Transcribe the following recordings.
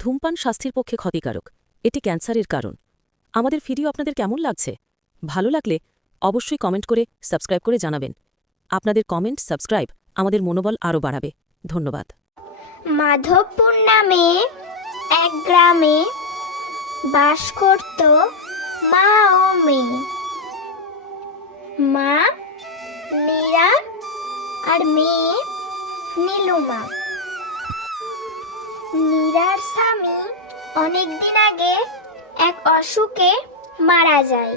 ধূমপান স্বাস্থ্যের পক্ষে ক্ষতিকারক। এটি ক্যান্সারের কারণ। আমাদের ভিডিও আপনাদের কেমন লাগছে? ভালো লাগলে অবশ্যই কমেন্ট করে সাবস্ক্রাইব করে জানাবেন। আপনাদের কমেন্ট, সাবস্ক্রাইব আমাদের মনোবল আরও বাড়াবে। ধন্যবাদ। মাধবপুর নামে এক গ্রামে বাস করত মা ও মেয়ে। মা, মীরা আর মেয়ে নীলুমা। মীরার স্বামী অনেকদিন আগে এক অসুখে মারা যায়।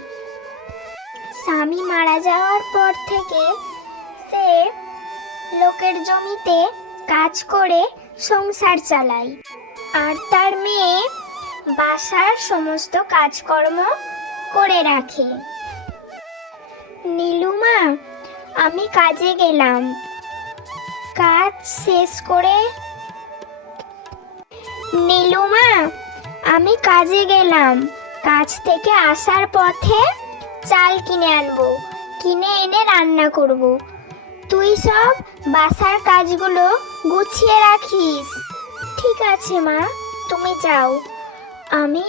স্বামী মারা যাওয়ার পর থেকে সে লোকের জমিতে কাজ করে সংসার চালায় আর তার মেয়ে বাসার সমস্ত কাজকর্ম করে রাখে। নীলুমা আমি কাজে গেলাম। কাজ শেষ করে নীলুমা আমি কাজে গেলাম। কাজ থেকে আসার পথে চাল কিনে আনব, কিনে এনে রান্না করব। তুই সব বাসার কাজগুলো গুছিয়ে রাখিস। ঠিক আছে মা, তুমি যাও। আমি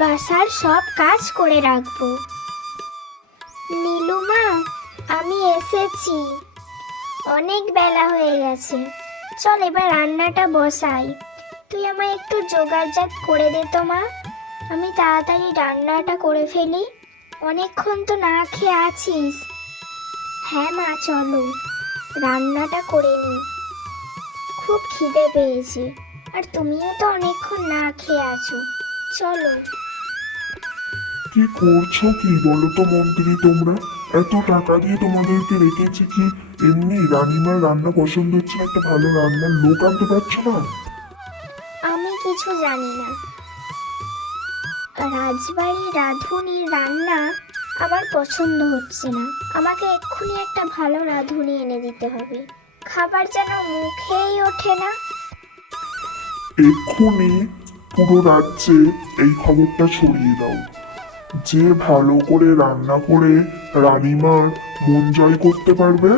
বাসার সব কাজ করে রাখব। নীলুমা আমি এসেছি। অনেক বেলা হয়ে গেছে। চল এবার রান্নাটা বসাই। তুই আমায় একটু জোগাড়জাত করে দে তো মা। আমি তাড়াতাড়ি রান্নাটা করে ফেলি। অনেকক্ষণ তো না খেয়ে আছিস। হ্যাঁ মা, চলো। রান্নাটা করে নি। খুব খিদে পেয়েছে। আর তুমিও তো অনেকক্ষণ না খেয়ে আছো। চলো। কি করছ কি বলো তো মন্ত্রী তোমরা? এত টাকা দিয়ে তোমাদেরকে রেখেছি কি? এমনি রানিমার রান্না পছন্দ হচ্ছে, একটা ভালো রান্নার লোক আনতে পারছ না? কিছু জানি না। রাজবাড়ির রাঁধুনির রান্না আমার পছন্দ হচ্ছে না। আমাকে এক্ষুনি একটা ভালো রাঁধুনি এনে দিতে হবে। খাবার যেন মুখেই ওঠে না। এক্ষুনি পুরো রাজ্যে এই খবরটা ছড়িয়ে দাও। যে ভালো করে রান্না করে রানিমার মন জয় করতে পারবে,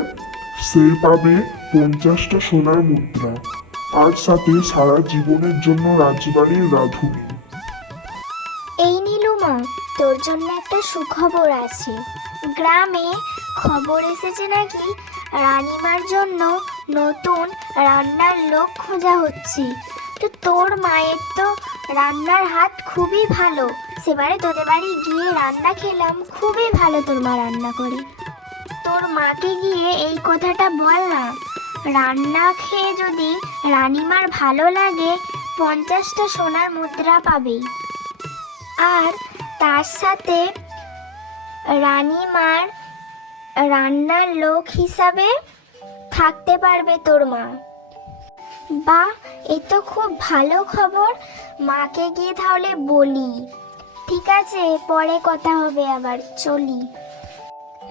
সে পাবে পঞ্চাশটা সোনার মুদ্রা। আর সাথে সারা জীবনের জন্য রাজবাড়ির রাঁধুনি। এই নীলুমা তোর জন্য একটা সুখবর আছে। গ্রামে খবর এসেছে নাকি? রানিমার জন্য নতুন রান্নার লোক খোঁজা হচ্ছে। তো তোর মায়ের তো রান্নার হাত খুবই ভালো। সেবারে তোদের বাড়ি গিয়ে রান্না খেলাম, খুবই ভালো তোর মা রান্না করে। তোর মাকে গিয়ে এই কথাটা বল না। রান্না খেয়ে যদি রানিমার ভালো লাগে, পঞ্চাশটা সোনার মুদ্রা পাবে। আর তার সাথে রানীমার রান্নার লোক হিসাবে থাকতে পারবে তোর মা। বা, এ তো খুব ভালো খবর। মাকে গিয়ে তাহলে বলি। ঠিক আছে, পরে কথা হবে আবার, চলি।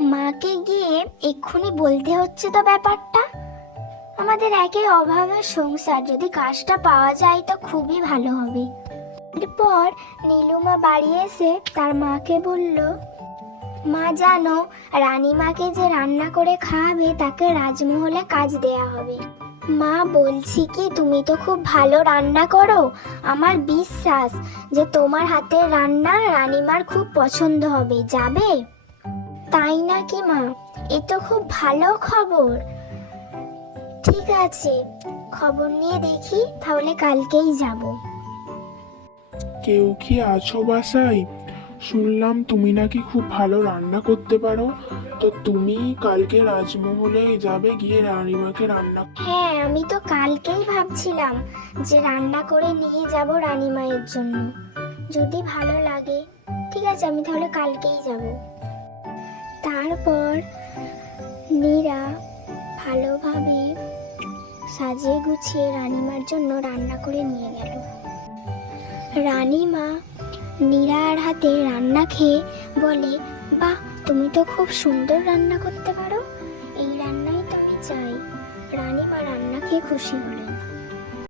মাকে গিয়ে এক্ষুনি বলতে হচ্ছে তো ব্যাপারটা। আমাদের একে অভাবের সংসার, যদি কাজটা পাওয়া যায় তো খুবই ভালো হবে। এরপর নীলুমা বাড়ি এসে তার মাকে বলল, মা, জানো, রানীমাকে যে রান্না করে খাওয়াবে, তাকে রাজমহলে কাজ দেয়া হবে। মা, বলছি কি, তুমি তো খুব ভালো রান্না করো। আমার বিশ্বাস যে তোমার হাতের রান্না রানীমার খুব পছন্দ হবে, যাবে? তাই নাকি মা? এ তো খুব ভালো খবর। ঠিক আছে খবর নিয়ে দেখি তাহলে কালকেই যাব। কেউ কি আছো বাসায়? শুনলাম তুমি নাকি খুব ভালো রান্না করতে পারো। তো তুমি কালকে রাজমহলে যাবে গিয়ে রানীমাকে রান্না হ্যাঁ আমি তো কালকেই ভাবছিলাম যে রান্না করে নিয়ে যাব রানীমায়ের জন্য। যদি ভালো লাগে ঠিক আছে আমি তাহলে কালকেই যাব। তারপর নীরা ভালোভাবে সাজিয়ে গুছিয়ে রানিমার জন্য রান্না করে নিয়ে গেল। রানিমা নীরার হাতে রান্না খেয়ে বলে, বাহ, তুমি তো খুব সুন্দর রান্না করতে পারো। এই রান্নাই তো আমি চাই। রানিমা রান্না খেয়ে খুশি হলো।